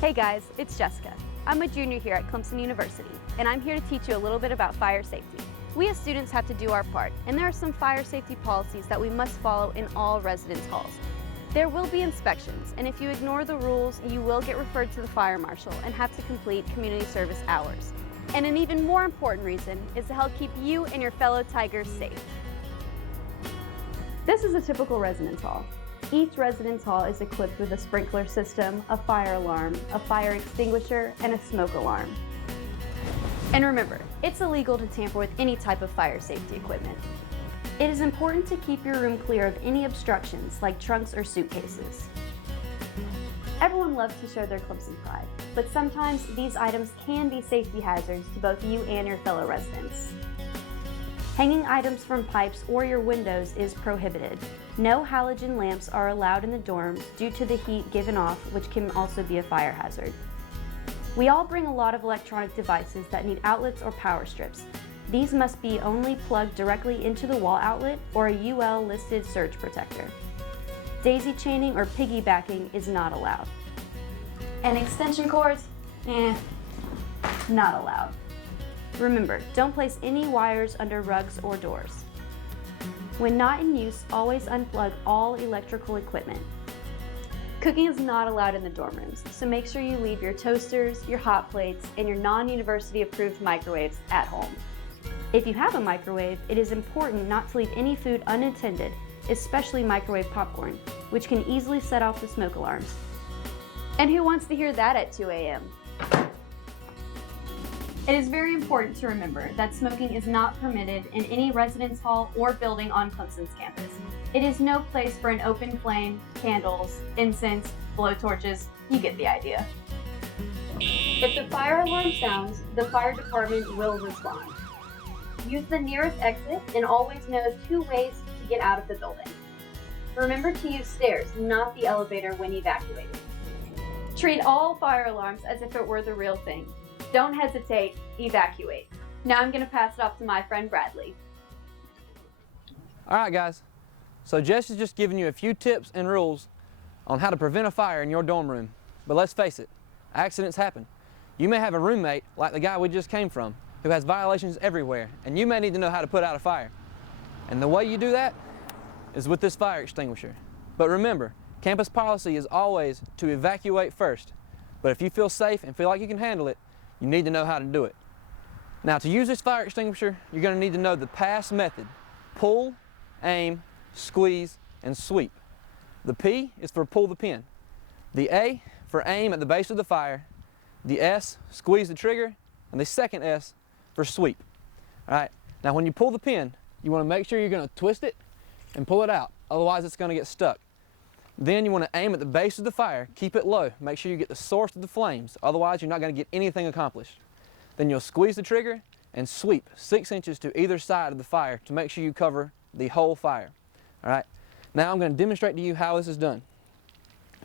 Hey guys, it's Jessica. I'm a junior here at Clemson University, and I'm here to teach you a little bit about fire safety. We as students have to do our part, and there are some fire safety policies that we must follow in all residence halls. There will be inspections, and if you ignore the rules, you will get referred to the fire marshal and have to complete community service hours. And an even more important reason is to help keep you and your fellow Tigers safe. This is a typical residence hall. Each residence hall is equipped with a sprinkler system, a fire alarm, a fire extinguisher, and a smoke alarm. And remember, it's illegal to tamper with any type of fire safety equipment. It is important to keep your room clear of any obstructions like trunks or suitcases. Everyone loves to show their Clemson pride, but sometimes these items can be safety hazards to both you and your fellow residents. Hanging items from pipes or your windows is prohibited. No halogen lamps are allowed in the dorms due to the heat given off, which can also be a fire hazard. We all bring a lot of electronic devices that need outlets or power strips. These must be only plugged directly into the wall outlet or a UL listed surge protector. Daisy chaining or piggybacking is not allowed. And extension cords, not allowed. Remember, don't place any wires under rugs or doors. When not in use, always unplug all electrical equipment. Cooking is not allowed in the dorm rooms, so make sure you leave your toasters, your hot plates, and your non-university approved microwaves at home. If you have a microwave, it is important not to leave any food unattended, especially microwave popcorn, which can easily set off the smoke alarms. And who wants to hear that at 2 a.m.? It is very important to remember that smoking is not permitted in any residence hall or building on Clemson's campus. It is no place for an open flame, candles, incense, blowtorches. You get the idea. If the fire alarm sounds, the fire department will respond. Use the nearest exit and always know 2 ways to get out of the building. Remember to use stairs, not the elevator when evacuating. Treat all fire alarms as if it were the real thing. Don't hesitate, evacuate. Now I'm going to pass it off to my friend Bradley. All right, guys. So Jess is just giving you a few tips and rules on how to prevent a fire in your dorm room. But let's face it, accidents happen. You may have a roommate, like the guy we just came from, who has violations everywhere, and you may need to know how to put out a fire. And the way you do that is with this fire extinguisher. But remember, campus policy is always to evacuate first. But if you feel safe and feel like you can handle it, you need to know how to do it. Now, to use this fire extinguisher, you're going to need to know the pass method: pull, aim, squeeze, and sweep. The P is for pull the pin. The A for aim at the base of the fire. The S, squeeze the trigger. And the second S for sweep. All right. Now, when you pull the pin, you want to make sure you're going to twist it and pull it out. Otherwise, it's going to get stuck. Then you want to aim at the base of the fire, keep it low, make sure you get the source of the flames, otherwise you're not going to get anything accomplished. Then you'll squeeze the trigger and sweep 6 inches to either side of the fire to make sure you cover the whole fire. All right, now I'm going to demonstrate to you how this is done.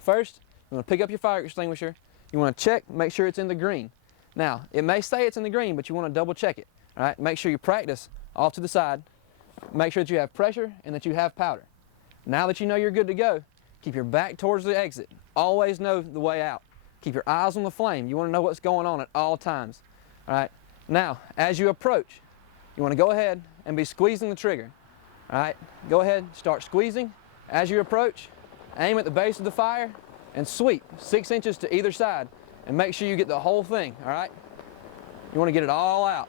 First, you want to pick up your fire extinguisher, you want to check, make sure it's in the green. Now, it may say it's in the green, but you want to double check it. All right, make sure you practice off to the side, make sure that you have pressure and that you have powder. Now that you know you're good to go, keep your back towards the exit. Always know the way out. Keep your eyes on the flame. You want to know what's going on at all times. All right. Now, as you approach, you want to go ahead and be squeezing the trigger. All right. Go ahead, start squeezing. As you approach, aim at the base of the fire and sweep 6 inches to either side and make sure you get the whole thing. All right. You want to get it all out.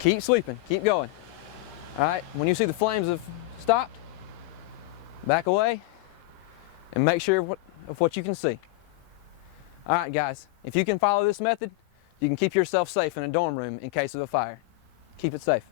Keep sweeping, keep going. All right, when you see the flames have stopped, back away and make sure of what you can see. All right, guys, if you can follow this method, you can keep yourself safe in a dorm room in case of a fire. Keep it safe.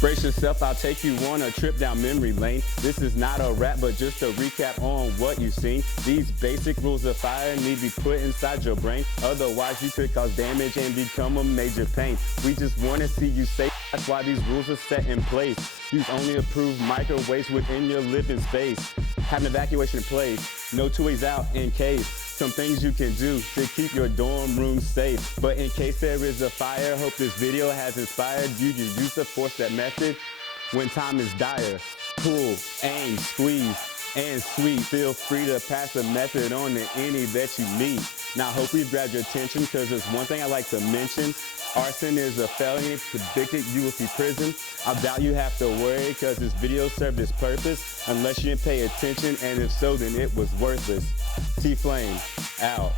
Brace yourself, I'll take you on a trip down memory lane. This is not a rap, but just a recap on what you've seen. These basic rules of fire need to be put inside your brain. Otherwise, you could cause damage and become a major pain. We just want to see you safe. That's why these rules are set in place. Use only approved microwaves within your living space. Have an evacuation in place. No two ways out in case some things you can do to keep your dorm room safe. But in case there is a fire, hope this video has inspired you to use the 4-step method when time is dire. Pull, aim, squeeze, and sweep. Feel free to pass the method on to any that you meet. Now, I hope we've grabbed your attention, because there's one thing I like to mention. Arson is a felony. Convicted, you will see prison. I doubt you have to worry, because this video served its purpose, unless you didn't pay attention, and if so, then it was worthless. T-Flame, out.